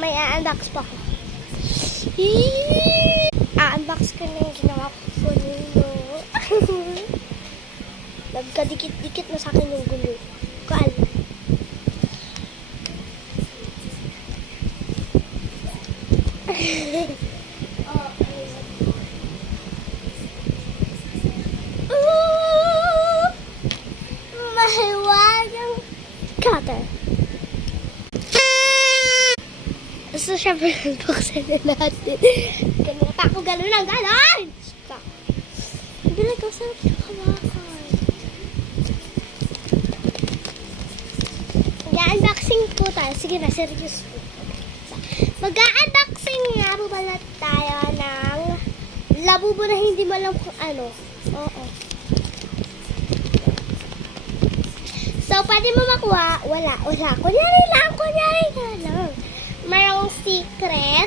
May a-unbox pa ko. A-unbox ko na yung ginawa ko nilo. Nagkadikit-dikit na sa akin yung gulo. Kaal. Mahiwagang cutter. So, syempre, unboxin na natin. Kanina pa ako gano'n ng gano'n! Stop. Hindi lang ikaw sarap yung kawakan. Mag-unboxing po tayo. Sige na, serious po. Mag-unboxing nga po pala tayo ng labubo na hindi mo alam kung ano. Oo. So, pwede mo makuha? Wala. Kunyari lang. Mayroong secret.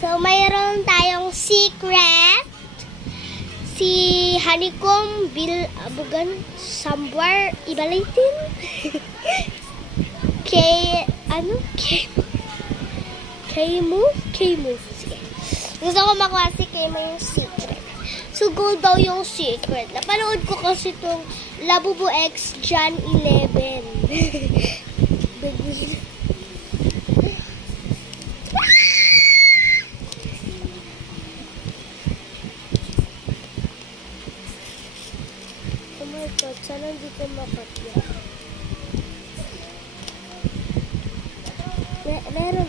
So, mayroon tayong secret. Si Honeycomb Abugan somewhere Ibalitin. Kaymo. Sige. Gusto ko makuha si Kaymo yung secret. So, gold daw yung secret. Napanood ko kasi itong Labubu X John 11. Oh my God, sana hindi ko makatya. Meron.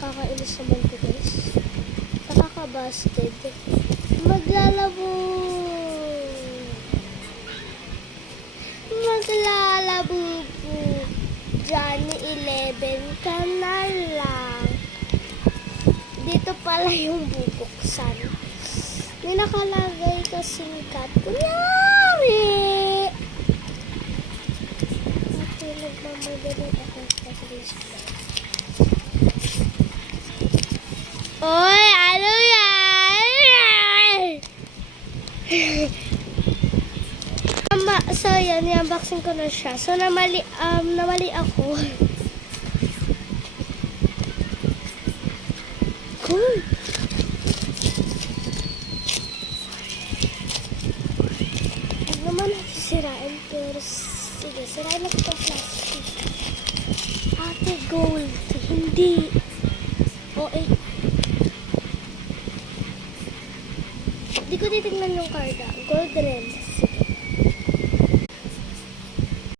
Nakakainis naman ko, guys. Nakaka-busted. Maglalabo po. Johnny 11 ka na lang. Dito pala yung bubuksan. May nakalagay kasing cut. Kunyari! Okay, nagmamadali ako sa Facebook. Oy, ano yan? So, yan, i-unboxing ko na siya. So, namali ako. Cool. Huwag naman natin sirain, pero sige, sirain natin itong plastic. Ate, gold. Hindi. O8. Hindi ko titignan yung card. Gold rin.